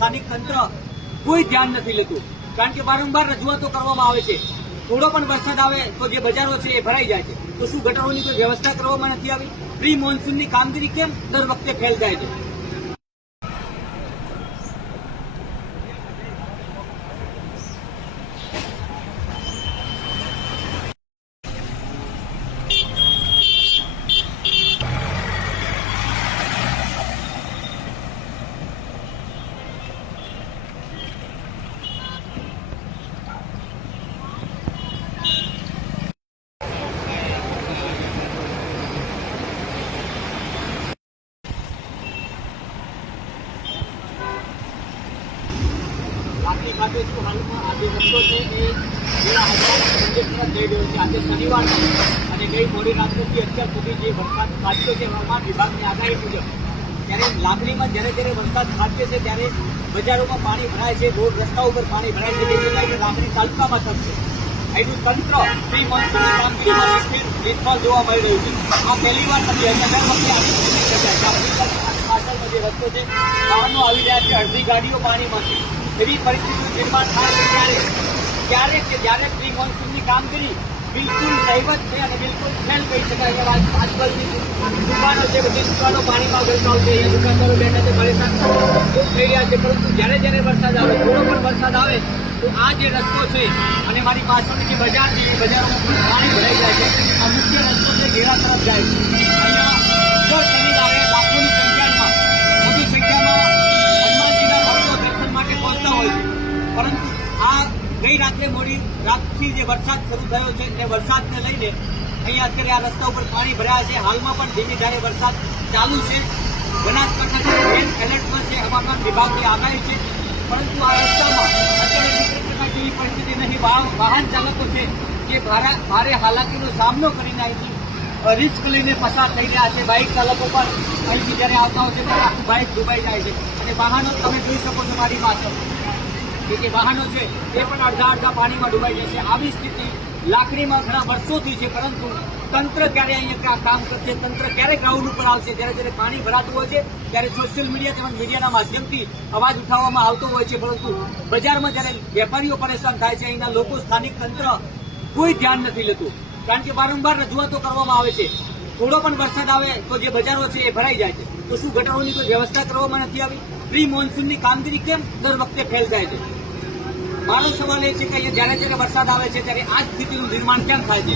સ્થાનિક તંત્ર કોઈ ધ્યાન નથી લેતું. કારણ કે વારંવાર રજૂઆતો કરવામાં આવે છે. થોડો પણ વરસાદ આવે તો જે બજારો છે એ ભરાઈ જાય છે. તો શું ગટરોની કોઈ વ્યવસ્થા કરવામાં નથી આવી? પ્રી મોન્સૂનની કામગીરી કેમ દર વખતે ફેલ જાય છે? રસ્તો છે આજે શનિવાર અને ગઈ મોડી રાત્રેથી અત્યાર સુધી જે વરસાદ ખાદ્યો છે હવામાન વિભાગની આગાહી ત્યારે લાકડીમાં જ્યારે જ્યારે વરસાદ ખાદ્ય છે ત્યારે બજારોમાં પાણી ભરાય છે, રોડ રસ્તા ઉપર પાણી ભરાય છે. તેથી કરીને લાકડી તાલુકામાં થશે તંત્ર પ્રી મોન્સૂનની જોવા મળી રહ્યું છે. આ પહેલી વાર નથી અને જે રસ્તો છે, વાહનો આવી રહ્યા છે, અડધી ગાડીઓ પાણીમાં છે. એવી પરિસ્થિતિનું નિર્માણ થાય ત્યારે. ત્યારે કે જ્યારે પ્રી મોન્સૂનની કામગીરી બિલકુલ નહીવત છે અને બિલકુલ ફેલ કહી શકાય આજ- આજુબાજુની દુકાનો છે, બધી દુકાનો પાણીમાં ગરકાવ છે, અહીંયા દુકાનદારો બેઠા છે, પરેશાન થઈ રહ્યા છે, પરંતુ જ્યારે જ્યારે વરસાદ આવે, થોડો પણ વરસાદ આવે, તો આ જે રસ્તો છે અને મારી પાછળની જે બજાર છે, એ બજારોમાં પાણી ભરાઈ જાય છે. રાતથી જે વરસાદ શરૂ થયો છે, એ વરસાદને લઈને અહીંયા અત્યારે આ રસ્તા ઉપર પાણી ભરાયા છે. હાલમાં પણ ધીમે ધારે વરસાદ ચાલુ છે. બનાસકાંઠા રેડ એલર્ટ પર છે હવામાન વિભાગની આગાહી છે. પરંતુ આ રસ્તામાં અત્યારે નીકળી શકાય પરિસ્થિતિ નહીં વાહન ચાલકો છે જે ભારે હાલાકીનો સામનો કરીને અહીંથી રિસ્ક લઈને પસાર થઈ રહ્યા છે. બાઇક ચાલકો પણ અહીંથી જ્યારે આવતા હોય છે, ત્યારે આખું બાઇક ડૂબાઈ જાય છે. અને વાહનો તમે જોઈ શકો છો મારી પાછળ કે જે વાહનો છે, એ પણ અડધા અડધા પાણીમાં ડૂબાઈ છે. આવી સ્થિતિ લાકડીમાં ઘણા વર્ષોથી છે, પરંતુ તંત્ર ક્યારે અહીંયા કામ કરશે, તંત્ર ક્યારે ગ્રાઉન્ડ ઉપર આવશે? જ્યારે જ્યારે પાણી ભરાતું હોય છે, ત્યારે સોશિયલ મીડિયા તેમજ મીડિયાના માધ્યમથી અવાજ ઉઠાવવામાં આવતો હોય છે, પરંતુ બજારમાં જ્યારે વેપારીઓ પરેશાન થાય છે, અહીંના લોકો સ્થાનિક તંત્ર કોઈ ધ્યાન નથી લેતું. કારણ કે વારંવાર રજૂઆતો કરવામાં આવે છે. થોડો પણ વરસાદ આવે તો જે બજારો છે, એ ભરાઈ જાય છે. તો શું ગટરોની કોઈ વ્યવસ્થા કરવામાં નથી આવી? પ્રી મોન્સૂનની કામગીરી કેમ દર વખતે ફેલ જાય છે? મારો સવાલ એ છે કે અહીંયા જ્યારે જ્યારે વરસાદ આવે છે ત્યારે આ સ્થિતિનું નિર્માણ કેમ થાય છે?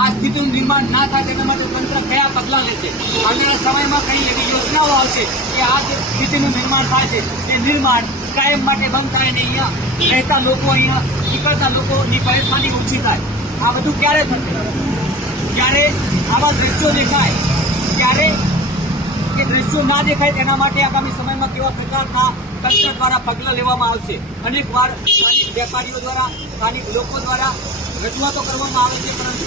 આ સ્થિતિનું નિર્માણ ના થાય તેના માટે તંત્ર કયા પગલાં લેશે? આગળના સમયમાં કઈ એવી યોજનાઓ આવશે કે આ સ્થિતિનું નિર્માણ થાય છે, તે નિર્માણ કાયમ માટે બંધ થાય ને અહીંયા રહેતા લોકો અહીંયા નીકળતા લોકોની પરેશાની ઓછી થાય. આ બધું ક્યારે થશે? જ્યારે આવા દ્રશ્યો દેખાય? ત્યારે દ્રશ્યો ના દેખાય તેના માટે આગામી સમયમાં કેવા પ્રકારના તંત્ર દ્વારા પગલાં લેવામાં આવશે? અનેક વાર સ્થાનિક વેપારીઓ દ્વારા, સ્થાનિક લોકો દ્વારા રજૂઆતો કરવામાં આવે છે, પરંતુ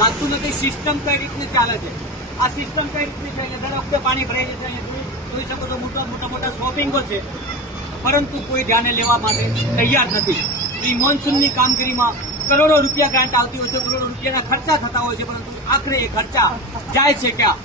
લાગતું નથી સિસ્ટમ કઈ રીતની ચાલે છે? આ સિસ્ટમ કઈ રીતની છે? અહીંયા દર પાણી ભરાઈ જશે જોઈ શકો તો મોટા મોટા મોટા શોપિંગો છે. પરંતુ કોઈ ધ્યાને લેવા માટે તૈયાર નથી. એ મોન્સૂનની કામગીરીમાં કરોડો રૂપિયા ગ્રાન્ટ આવતી હોય છે, કરોડો રૂપિયાના ખર્ચા થતા હોય છે, પરંતુ આખરે એ ખર્ચા જાય છે ક્યાં?